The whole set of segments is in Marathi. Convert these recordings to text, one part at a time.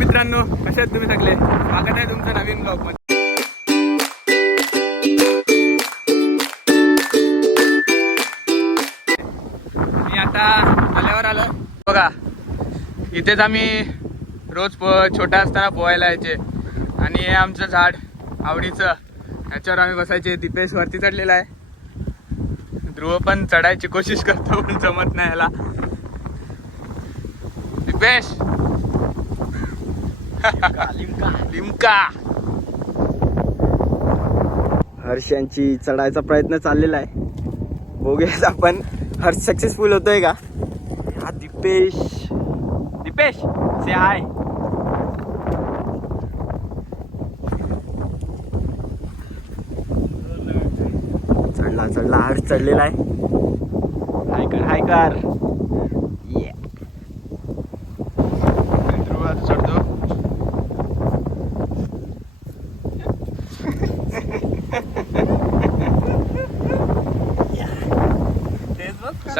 मित्रांनो कसे आहेत तुम्ही सगळे? स्वागत आहे तुमचं नवीन ब्लॉगमध्ये मी आता आल्यावर आलो बघा इथेच आम्ही रोज पो छोटा असताना पोहायला यायचे. आणि हे आमचं झाड आवडीचं. याच्यावर आम्ही बसायचे. दीपेश वरती चढलेला आहे. ध्रुव पण चढायची कोशिश करतो पण जमत नाही याला. दीपेश! लिमका. लिमका. हर्षांची चढायचा प्रयत्न चाललेला आहे. बघूयात आपण. हर्ष सक्सेसफुल होतोय का? हा दीपेश. दीपेश से हाय चढला चढला. हर्ष चढलेला आहे. हाय कर हाय कर Yeah. ध्रुव आता चढतो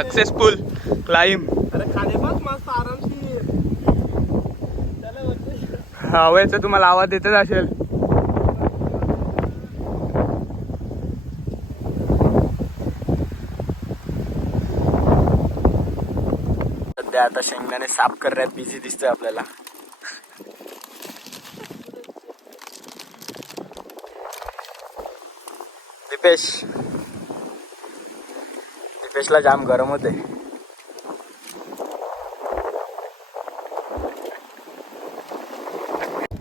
सक्सेसफुल क्लाइम हवेचा तुम्हाला आवाज येतच असेल. सध्या आता शेंगदाणे साफ करण्यात बिझी दिसतोय आपल्याला. दीपेश दीपेशला जाम गरम होते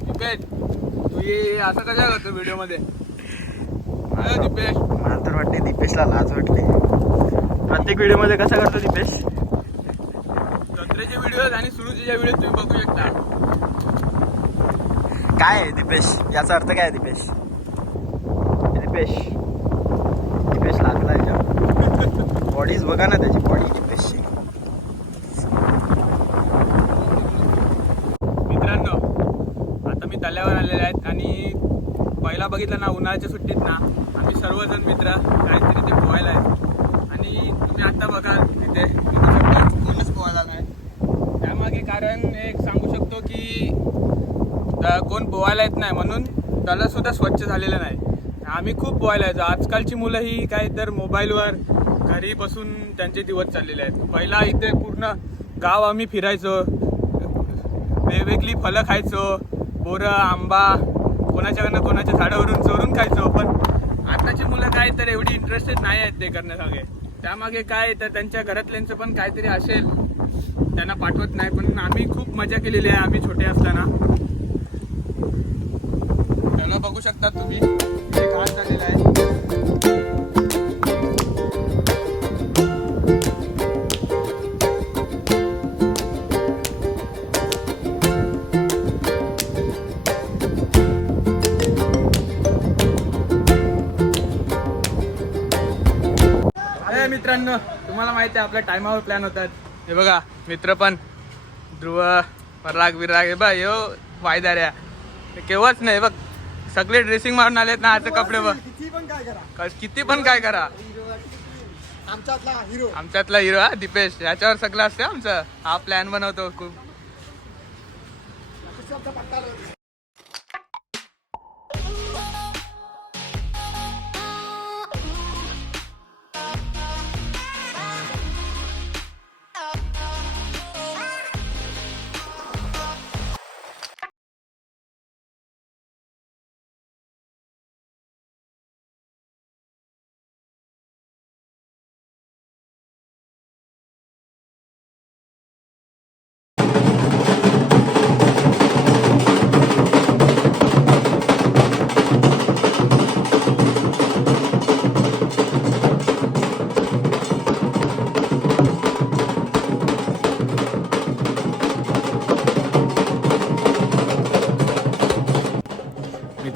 दीपेश तू ये असं कशा करतो व्हिडिओमध्ये अरे दीपेश. मला तर वाटते दीपेशला लाज वाटते. प्रत्येक व्हिडिओमध्ये कसा करतो दीपेश? व्हिडिओ आणि व्हिडिओ तुम्ही बघू शकता. काय आहे दीपेश? याचा अर्थ काय आहे दीपेश? दीपेश लागलाय जाम बॉडीज बघा ना त्याची बॉडी दीपेशची मित्रांनो आता मी तल्यावर आलेले आहेत आणि पहिला बघितलं ना उन्हाळ्याच्या सुट्टीत ना आम्ही सर्वजण मित्र काहीतरी ते पोहायला आहेत आणि तुम्ही आता बघा तिथे पोहायला नाही त्यामागे कारण एक सांगू शकतो की कोण पोहायला येत नाही म्हणून तलासुद्धा स्वच्छ झालेलं नाही. आम्ही खूप पोहायला यायचो आजकालची मुलं ही काय तर मोबाईलवर घरी बसून त्यांचे दिवस चाललेले आहेत. पहिला इथे पूर्ण गाव आम्ही फिरायचो. वेगवेगळी फळं खायचो. बोरं आंबा कोणाच्याकडनं कोणाच्या झाडावरून चोरून खायचो. पण आताची मुलं काय तर एवढी इंटरेस्टेड नाही आहेत ते करण्यासागे त्यामागे काय तर त्यांच्या घरातल्यांचं पण काहीतरी असेल. त्यांना पाठवत नाही. पण आम्ही खूप मजा केलेली आहे आम्ही छोटे असताना. त्याला बघू शकता तुम्ही. हे घाट झालेलं आहे. मित्रांनो तुम्हाला माहिती आहे आपल्या टायमावर प्लॅन होतात. हे बघा मित्र पण. ध्रुव पराग विराग हे बघ यो वायदाऱ्या. हे केव्हाच नाही बघ. सगळे ड्रेसिंग मारून आलेत ना आता कपडे बघ. किती पण काय करा. क- किती पण काय करा. आमच्यातला हिरो आमच्यातला हिरो हा दीपेश. याच्यावर सगळं असते आमचं. हा प्लॅन बनवतो खूप.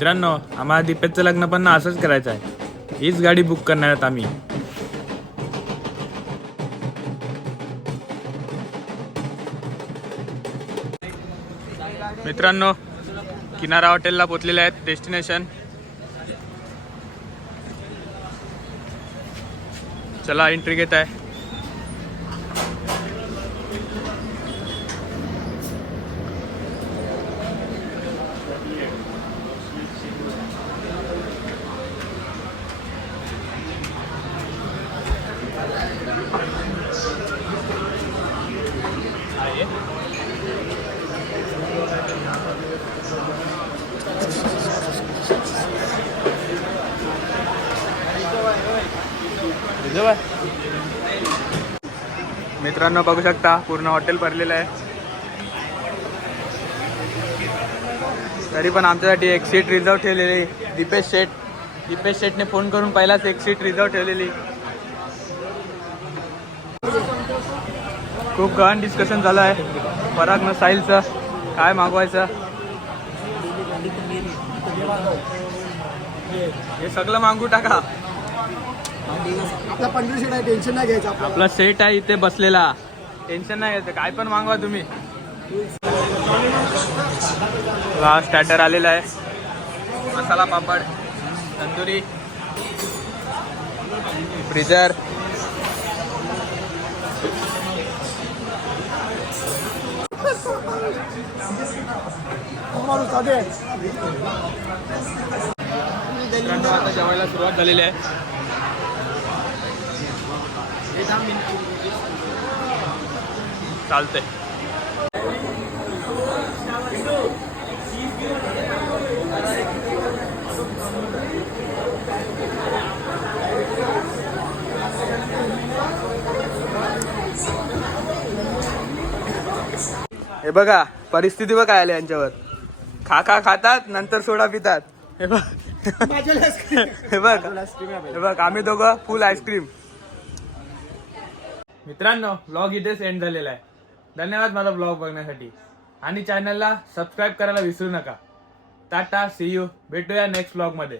मित्रांनो आम्हाला दीपेशचं लग्न पण ना असंच करायचं आहे. हीच गाडी बुक करणार आहेत आम्ही. मित्रांनो किनारा हॉटेलला पोचलेले आहेत डेस्टिनेशन. चला एंट्री घेत आहे. मित्रांनो बघू शकता पूर्ण हॉटेल भरलेलं आहे. तरी पण आमच्यासाठी एक सीट रिझर्व ठेवलेली. दीपेश शेठ दीपेश शेठने फोन करून पहिलाच एक सीट रिझर्व ठेवलेली. खूप गहन डिस्कशन झालं आहे. परागनं साहिलचं काय मागवायचं? हे सगळं मागू टाका. आपला पंढरी शेट आहे टेन्शन नाही घ्यायचं आपलं आपला सेट आहे इथे बसलेला. टेन्शन नाही घ्यायचं. काय पण मागवा तुम्ही. वा स्टार्टर आलेला आहे. मसाला पापड तंदुरी फ्रीजर माणूस साधे जेवायला सुरुवात झालेली आहे. चालतंय. हे बघा परिस्थिती बघ काय आली यांच्यावर. खा खा खातात नंतर सोडा पितात. हे बघ. हे बघ. हे बघ आम्ही दोघं फुल आईस्क्रीम मित्रांनो ब्लॉग इथेच एंड झालेला आहे. धन्यवाद माझा ब्लॉग बघण्यासाठी. आणि चॅनलला सबस्क्राईब करायला विसरू नका. टाटा सी यू भेटूया नेक्स्ट ब्लॉगमध्ये